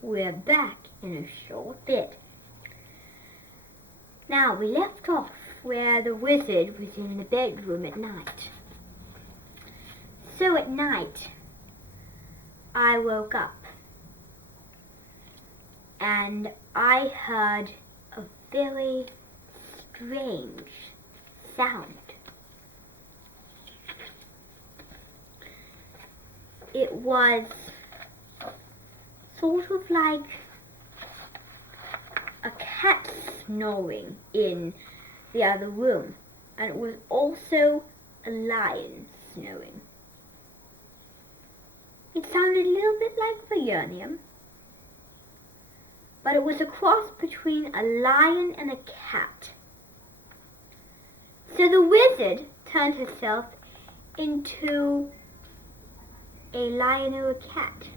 we're back in a short bit. Now, we left off where the wizard was in the bedroom at night. So at night, I woke up and I heard a very strange sound. It was sort of like a cat snoring in the other room, and it was also a lion snoring. It sounded a little bit like Veronium, but it was a cross between a lion and a cat. So the wizard turned herself into a lion or a cat,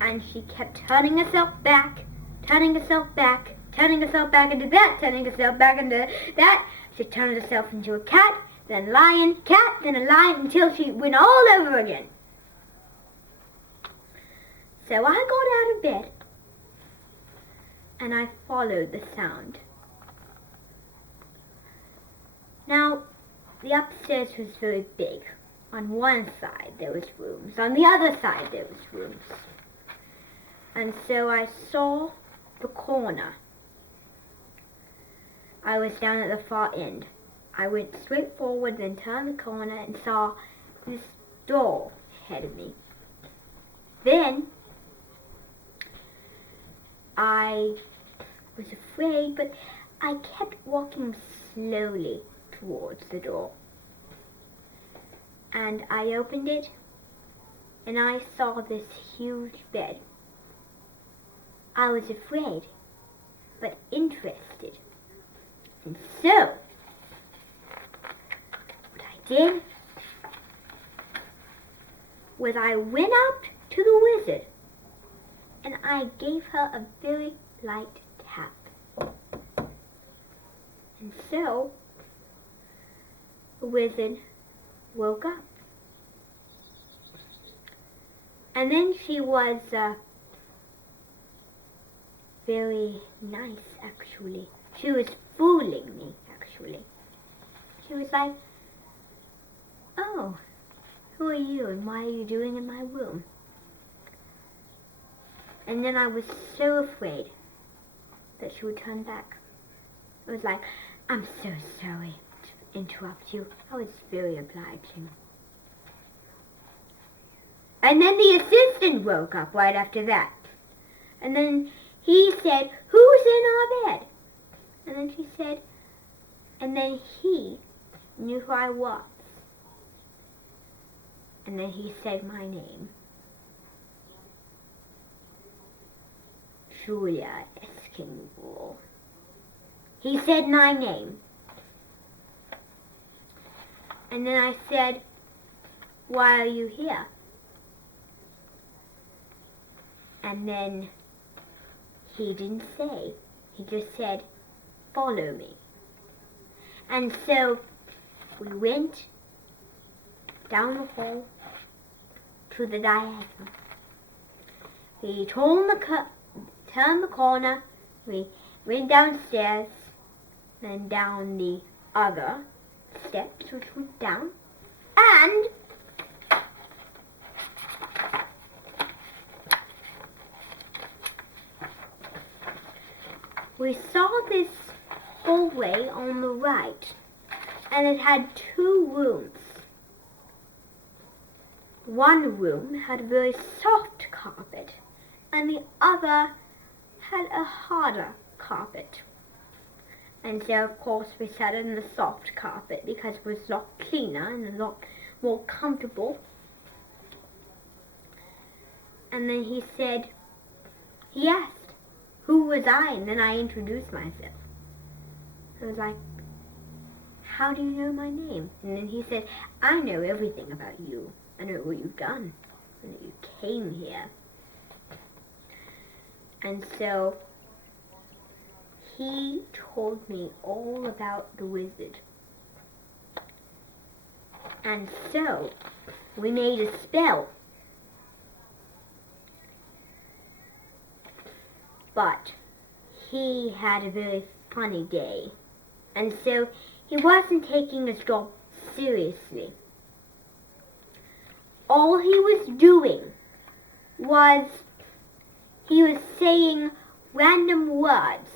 and she kept turning herself back, turning herself back, turning herself back into that, turning herself back into that. She turned herself into a cat, then lion, cat, then a lion, until she went all over again. So I got out of bed and I followed the sound. Now, the upstairs was very big. On one side there was rooms, on the other side there was rooms. And so I saw the corner. I was down at the far end. I went straight forward, then turned the corner and saw this door ahead of me. Then I was afraid, but I kept walking slowly towards the door. And I opened it, and I saw this huge bed. I was afraid, but interested. And so, what I did was I went up to the wizard, and I gave her a very light tap. And so, the wizard woke up. And then she was very nice, actually. She was fooling me, actually. She was like, "Oh, who are you and why are you doing in my room?" And then I was so afraid that she would turn back. I was like, "I'm so sorry to interrupt you. I was very obliging." And then the assistant woke up right after that. And then he said, "Who's in our bed?" And then she said, and then he knew who I was. And then he said my name. Julia Eskinwall. He said my name. And then I said, "Why are you here?" And then he didn't say. He just said, "Follow me." And so we went down the hall to the diagonal. We turned the corner. We went downstairs, then down the other steps, which went down, and we saw this hallway on the right, and it had two rooms. One room had a very soft carpet, and the other had a harder carpet. And so, of course, we sat on the soft carpet because it was a lot cleaner and a lot more comfortable. And then he asked, who was I? And then I introduced myself. I was like, "How do you know my name?" And then he said, "I know everything about you. I know what you've done, and that you came here." And so he told me all about the wizard. And so we made a spell. but he had a very funny day, and so he wasn't taking his job seriously. All he was doing was he was saying random words.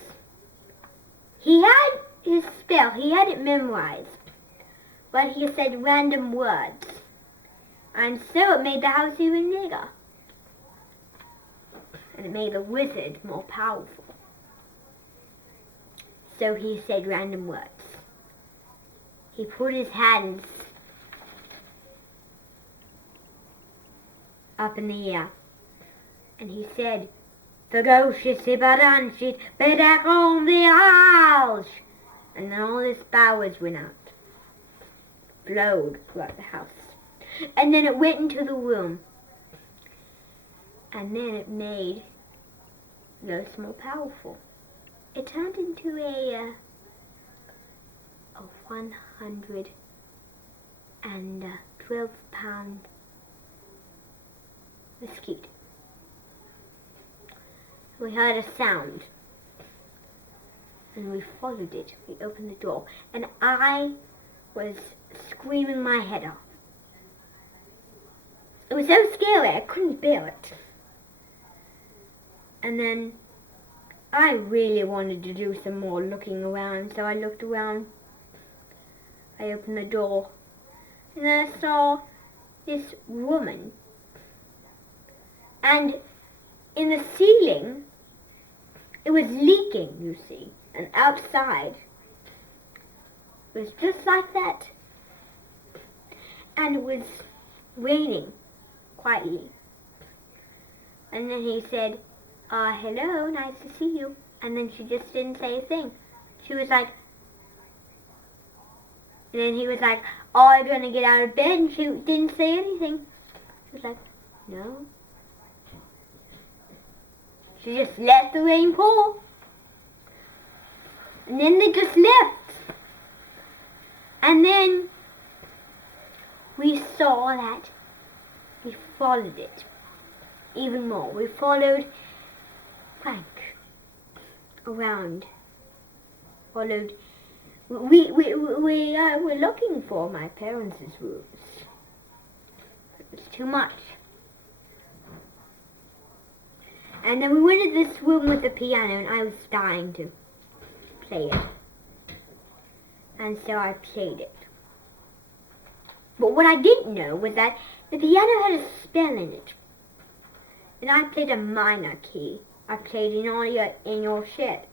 He had his spell, he had it memorized, but he said random words, and so it made the house even bigger, and it made the wizard more powerful. So he said random words. He put his hands up in the air, and he said, "Ferocious Ibaranchit, back on the house!" And then all his powers went out, flowed throughout the house. And then it went into the room, and then it made Ghost more powerful. It turned into a 112-pound mosquito. We heard a sound, and we followed it. We opened the door, and I was screaming my head off. It was so scary, I couldn't bear it. And then I really wanted to do some more looking around, so I looked around. I opened the door, and then I saw this woman. And in the ceiling, it was leaking, you see, and outside, it was just like that. And it was raining quietly. And then he said, "Hello, nice to see you." And then she just didn't say a thing. She was like, and then he was like, "Are you gonna get out of bed?" And she didn't say anything. She was like, "No." She just let the rain pour. And then they just left. And then we saw that we followed it even more. We followed Frank around. Followed. We were looking for my parents' rooms. It was too much. And then we went to this room with the piano, and I was dying to play it. And so I played it. But what I didn't know was that the piano had a spell in it. And I played a minor key. I played in your shed.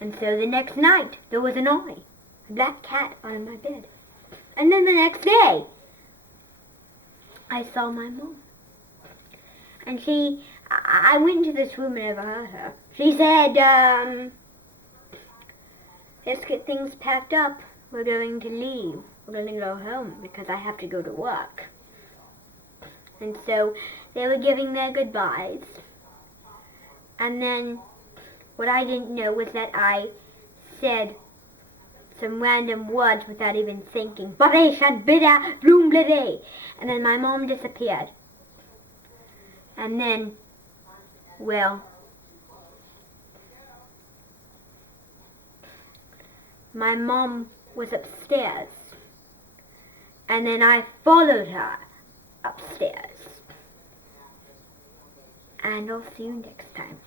And so the next night, there was an eye, a black cat on my bed. And then the next day, I saw my mom. And I went into this room and overheard her. She said, "Let's get things packed up. We're going to leave. We're going to go home because I have to go to work." And so they were giving their goodbyes. And then what I didn't know was that I said some random words without even thinking. And then my mom disappeared. And then, well, my mom was upstairs. And then I followed her upstairs. And I'll see you next time.